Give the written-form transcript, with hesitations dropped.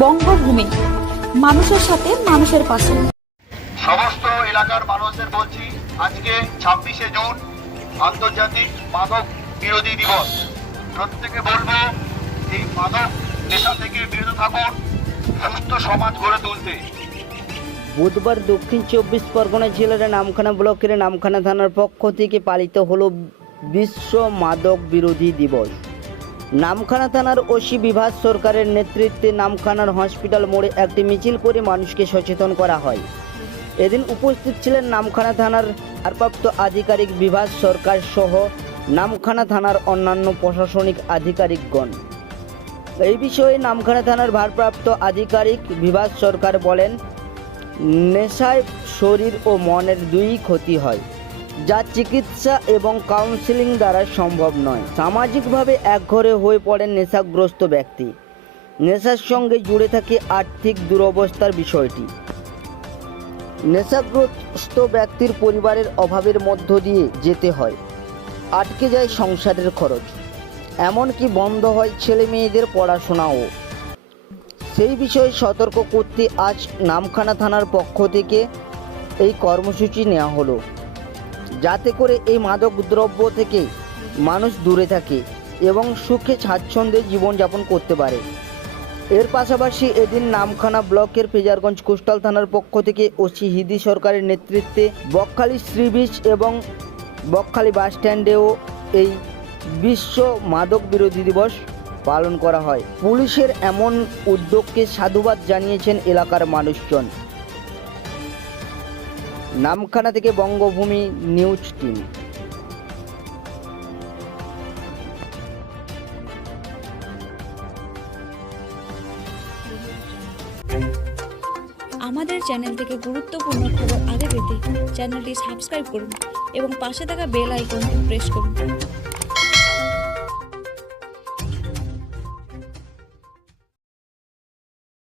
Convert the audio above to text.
বঙ্গভূমি, মানুষের সাথে মানুষের পাশে। সমস্ত এলাকার মানুষদের বলছি, আজকে 26শে জুন আন্তর্জাতিক মাদক বিরোধী দিবস। প্রত্যেকে বলবো এই মাদক নেশা থেকে বিরত থাকুন, সুস্থ সমাজ গড়ে তুলতে। বুধবার দক্ষিণ 24 পরগনা জেলার নামখানা ব্লকের নামখানা থানার পক্ষ থেকে পালিত হলো বিশ্ব মাদক বিরোধী দিবস। নামখানা থানার ওসি বিভাস সরকারের নেতৃত্বে নামখানার হসপিটাল মোড়ে একটি মিছিল করে মানুষকে সচেতন করা হয়। এদিন উপস্থিত ছিলেন নামখানা থানার ভারপ্রাপ্ত আধিকারিক বিভাস সরকার সহ নামখানা থানার অন্যান্য প্রশাসনিক আধিকারিকগণ। এই বিষয়ে নামখানা থানার ভারপ্রাপ্ত আধিকারিক বিভাস সরকার বলেন, নেশায় শরীর ও মনের দুই ক্ষতি হয়, যা চিকিৎসা এবং কাউন্সেলিং দ্বারা সম্ভব নয়। সামাজিকভাবে একঘরে হয়ে পড়েন নেশাগ্রস্ত ব্যক্তি। নেশার সঙ্গে জুড়ে থাকে আর্থিক দুরবস্থার বিষয়টি। নেশাগ্রস্ত ব্যক্তির পরিবারের অভাবের মধ্য দিয়ে যেতে হয়, আটকে যায় সংসারের খরচ, এমনকি বন্ধ হয় ছেলে মেয়েদের পড়াশোনাও। সেই বিষয়ে সতর্ক করতে আজ নামখানা থানার পক্ষ থেকে এই কর্মসূচি নেওয়া হলো, যাতে করে এই মাদক দ্রব্য থেকে মানুষ দূরে থাকে এবং সুখে স্বাচ্ছন্দ্যে জীবনযাপন করতে পারে। এর পাশাপাশি এদিন নামখানা ব্লকের ফেজারগঞ্জ কোস্টাল থানার পক্ষ থেকে ওসি হিদি সরকারের নেতৃত্বে বকখালি সি বিচ এবং বকখালি বাস স্ট্যান্ডেও এই বিশ্ব মাদক বিরোধী দিবস পালন করা হয়। পুলিশের এমন উদ্যোগকে সাধুবাদ জানিয়েছেন এলাকার মানুষজন। নামখানা থেকে বঙ্গভূমি নিউজ টিম। আমাদের চ্যানেল থেকে গুরুত্বপূর্ণ খবর আগে পেতে চ্যানেলটি সাবস্ক্রাইব করুন এবং পাশে থাকা বেল আইকনটি প্রেস করুন।